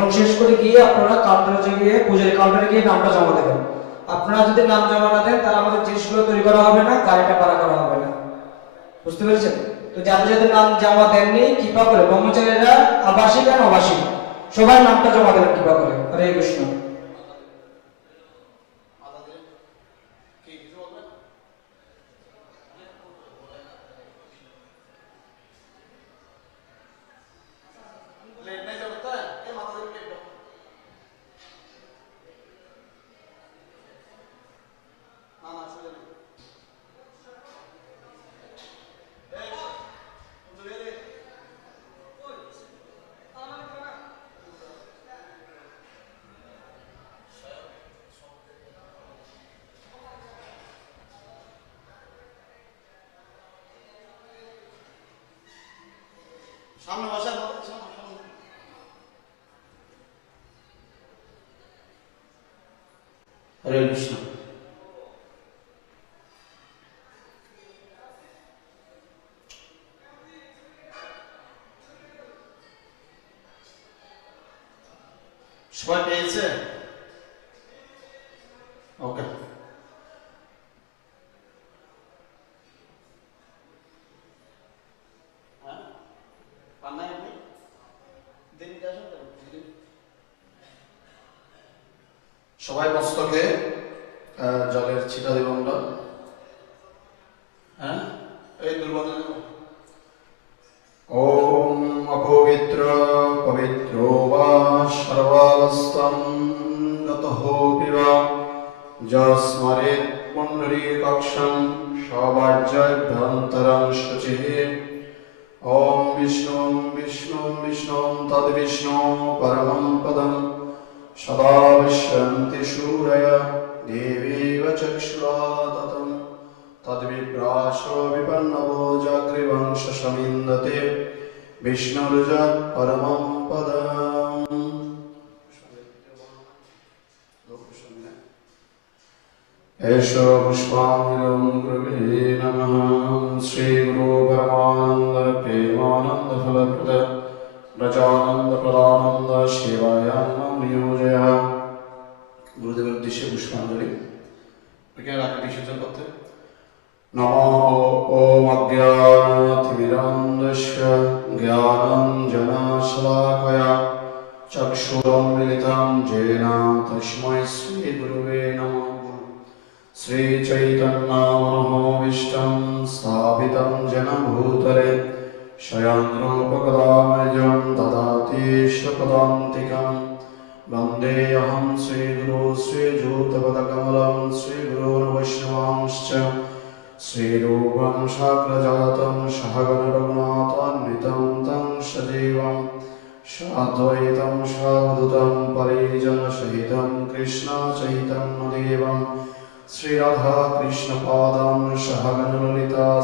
থেকে শেষ করে গিয়ে আপনারা কাউন্টারে গিয়ে, পূজার কাউন্টারে গিয়ে নামটা জমা দেবেন। আপনারা যদি নাম জমা না দেন, তাহলে আমাদের জিনিসগুলো তৈরি করা হবে না, গাড়িটা পারা করা হবে না। বুঝতে পেরেছেন? তো যাদের যাদের নাম জমা দেননি, কৃপা করে, ব্রহ্মচারীরা আবাসিক আর অবাসিক, সবাই নামটা জমা দেবেন কৃপা করে। হরে কৃষ্ণ। হরে কৃষ্ণ সবাই পেয়েছে ওকে হ্যাঁ পান্নায় আপনি দিন আসুন দিন সবাই মস্তকে জলের ছিটা দেব আমরা। হ্যাঁ? এই দুর্গন্ধ ওম অপবিত্র পবিত্র বা সর্বাবস্তম গত পিবা, যস্মরে পুণ্ডরী কক্ষম সবার্যভ্যন্তরং শুচিহ ওম বিষ্ণু বিষ্ণু বিষ্ণু তদ্বিষ্ণু পরমং পদম সদা বিশ্বম शूरया देवीव चक्ष्वा दतम् तद्विप्राश्रो विपन्नवो जाग्रिवंशमिन्दते विष्णुर्जत् परमं पदम्। एषो पुष्पाङ्गं कृवे नमः। श्रीगुरो परमानन्दप्रेमानन्दफलप्रद व्रजानन्दप्रदानन्द शिवा विज्ञानादिशोचन पत्र नमो ॐ अज्ञानतिमिरान्धस्य ज्ञानञ्जनशलाकया चक्षुरोन्मिलितं येन तस्मै श्रीगुरुवे नमः श्रीचैतन्नामनः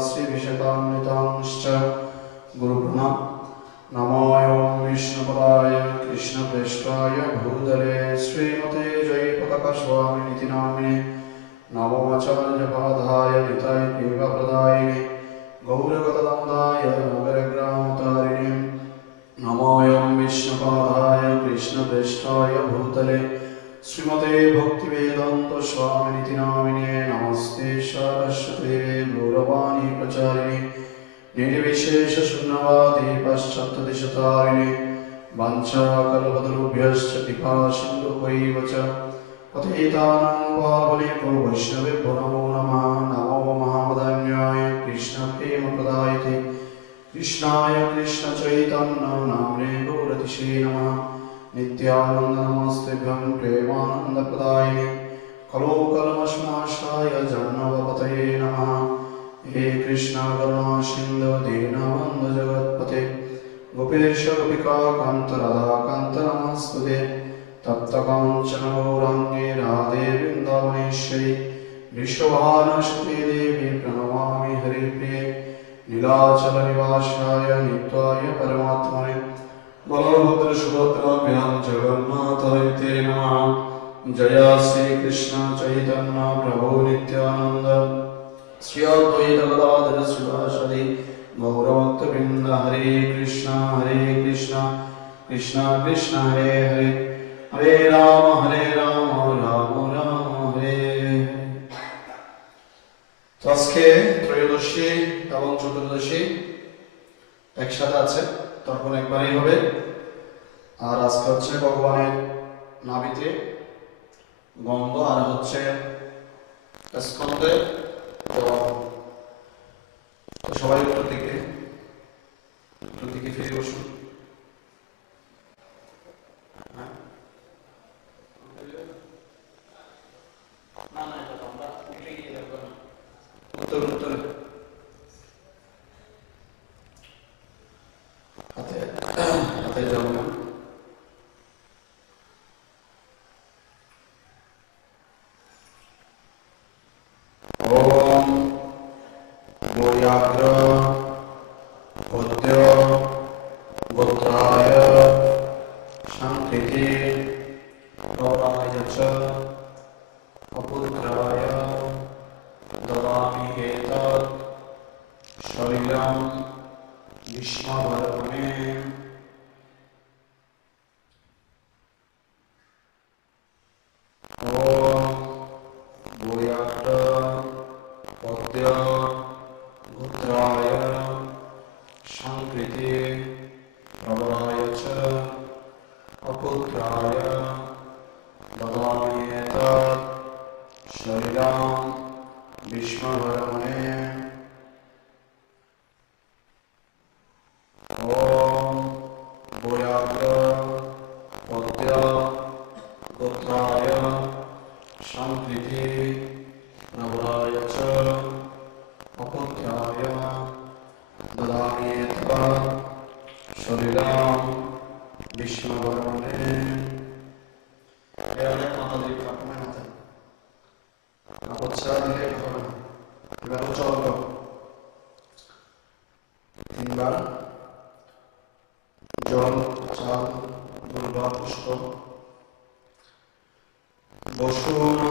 सहगणललिता श्रीविशकान्वितांश्च गुरुपुनः नमोऽयं विष्णुपदाय कृष्णप्रेष्ठाय भूतले श्रीमते जयपताकस्वामिनिति नामिने नमोऽचार्यपादाय निताय योगप्रदायिने गौरगतदाय नगरग्रामतारिणे नमोऽयं विष्णुपादाय कृष्णप्रेष्ठाय भूतले श्रीमते भक्तिवेदान्तस्वामिनिति नामिने नमस्ते सरस्वते गौरवाणी प्रचारिणे निर्विशेषशून्यवादी पश्चात्तदिशतारिणे वाञ्छाकल्पतरुभ्यश्च कृपा सिन्धुभैव च पतितानां पावनेभ्यो वैष्णवेभ्यो नमो नमः नमो महामदन्याय कृष्णप्रेमप्रदायते कृष्णाय कृष्णचैतन्य नाम्ने गौरतिशे नमः नित्यानन्द नमस्तेभ्यं प्रेमानन्दप्रदायिने कलो कलमश्माशाय जन्मवपतये नमः हे कृष्ण करुणा सिन्धु दीनबन्धु जगत्पते। गोपेश गोपिका कान्त राधा कान्त नमस्तुते तप्तकाञ्चन गौराङ्गे राधे वृन्दावनेश्वरि। विश्वभानुसुते देवी प्रणमामि हरिप्रिये। नीलाचलनिवासाय नित्याय परमात्मने। बलभद्रसुभद्राभ्यां जगन्नाथाय ते नमः। जय श्रीकृष्ण चैतन्य प्रभो नित्यानन्द। শ্রীয়দ্বৈত গদাধর শিবাসদি গৌরভক্তবৃন্দ হরে কৃষ্ণ হরে কৃষ্ণ কৃষ্ণ কৃষ্ণ হরে হরে হরে রাম হরে রাম রাম রাম হরে তো আজকে ত্রয়োদশী এবং চতুর্দশী একসাথে আছে তখন একবারই হবে। আর আজকে হচ্ছে ভগবানের নাবিতে গন্ধ, আর হচ্ছে স্কন্ধে তো সবাই উত্তর দিকে। व्याघ्र उद्योग गोत्राय বিষ্ণু ভগবানে এ অনেক মাথা দিয়ে কাপড়ে মাথা কাপড় ছাড়া দিলে হবে এবার উচ্চারণ তিনবার জল, চাল দুর্বা পুষ্প বসুনাম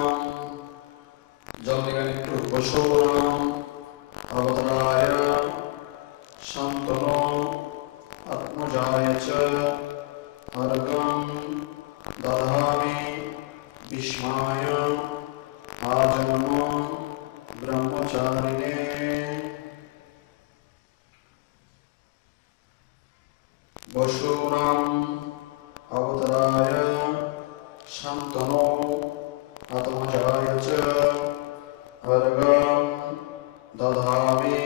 ब्रह्मचारिणे वशूणाम् अवतराय शन्तनो अतमजाय च अर्घं दधामि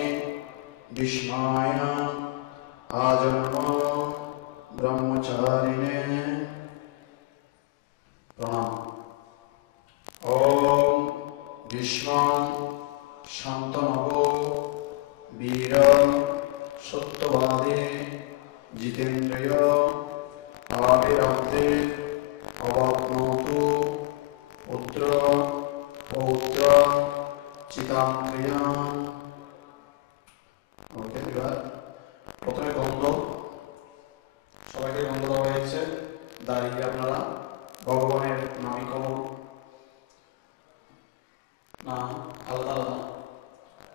भीष्माय आजन्म ब्रह्मचारिणे प्रणाम ॐ भीष्मान् শান্তনব বীর সত্যবাদী, জিতেন্দ্রিয় আবিরাব্দে অবাপ্নতু পুত্র, পৌত্র চিতান্দ্রিয়া প্রথমে গন্ধ সবাইকে গন্ধ দেওয়া হয়েছে। দাঁড়িয়ে আপনারা ভগবানের নামই কম না আলাদা আলাদা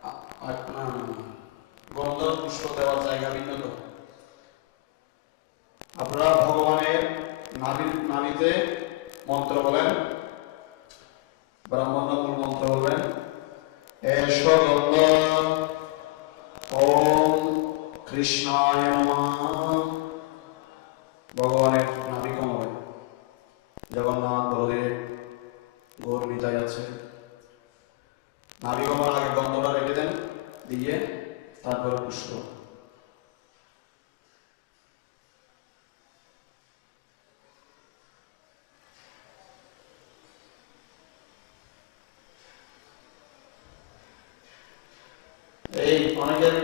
আ- আ- না না না। গন্ধ পুষ্প দেওয়ার জায়গা ভিন্ন আপনারা ভগবানের নাভির নাভিতে মন্ত্র বলেন ব্রাহ্মণ মন্ত্র বলবেন ওম কৃষ্ণায় ভগবানের কমল। জগন্নাথ বলদেব গৌর আছে। নাভি কমার আগে গন্ধটা রেখে দেন, দিয়ে তারপরে পুষ্প। এই অনেকের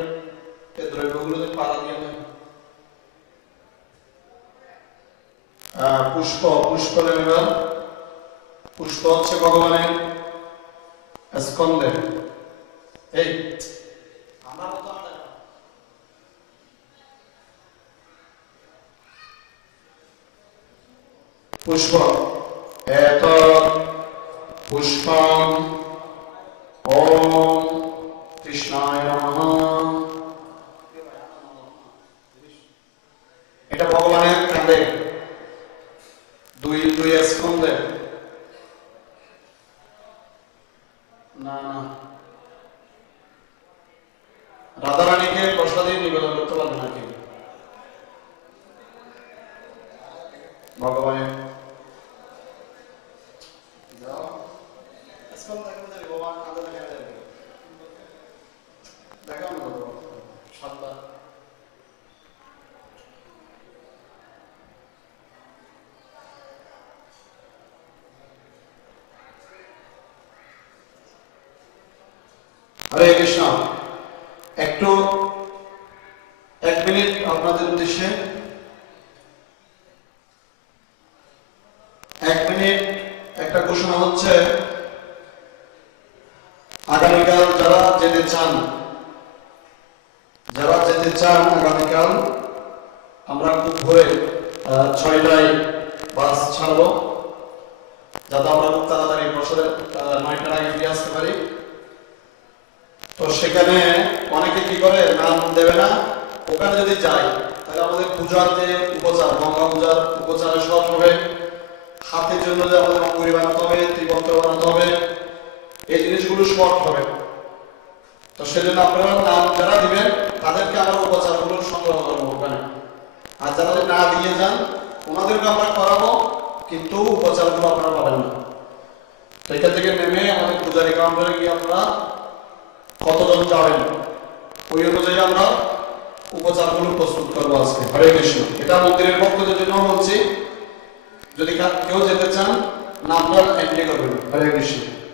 দ্রব্যগুলোতে পাড়া দিয়ে পুষ্প পুষ্প পুষ্প হচ্ছে ভগবানের স্কন্দে এই আমরা মতো আমরা না। পুষ্প। এত পুষ্পম। ওম কৃষ্ণায় এটা ভগবানের কাঁধে দুই দুই স্কন্দে না না। রাধারানীকে প্রসাদে নিবেদন করতে পারবে না কেউ ভগবানের কৃষ্ণ একটু এক মিনিট আপনাদের উদ্দেশ্যে। এক মিনিট একটা ঘোষণা হচ্ছে আগামীকাল যারা যেতে চান যারা যেতে চান আগামীকাল আমরা খুব ভোরে আহ, ছয়টায় বাস ছাড়বো যাতে আমরা খুব তাড়াতাড়ি বছরের নয়টার আগে ফিরে আসতে পারি তো সেখানে অনেকে কি করে নাম দেবে না ওখানে যদি যাই, তাহলে আমাদের পূজার যে উপচার, গঙ্গা পূজার উপচারে সব হবে। হাতের জন্য যে আমাদের অঙ্গুরি বানাতে হবে ত্রিপত্র বানাতে হবে, এই জিনিসগুলো শর্ট হবে। তো সেজন্য আপনারা নাম যারা দিবেন, তাদেরকে আমরা উপচারগুলো সংগ্রহ করব ওখানে। আর যারা না দিয়ে যান ওনাদেরকে আমরা করাবো, কিন্তু উপচারগুলো আপনারা পাবেন না। তো এখান থেকে নেমে আমাদের পূজারি কাউন্টারে গিয়ে আপনারা কতজন যাবেন, ওই অনুযায়ী আমরা উপচারগুলো প্রস্তুত করব আজকে। হরে কৃষ্ণ। এটা মন্দিরের পক্ষ যদি জন্য বলছি যদি কেউ যেতে চান নামটা এন্ট্রি করবেন। হরে কৃষ্ণ।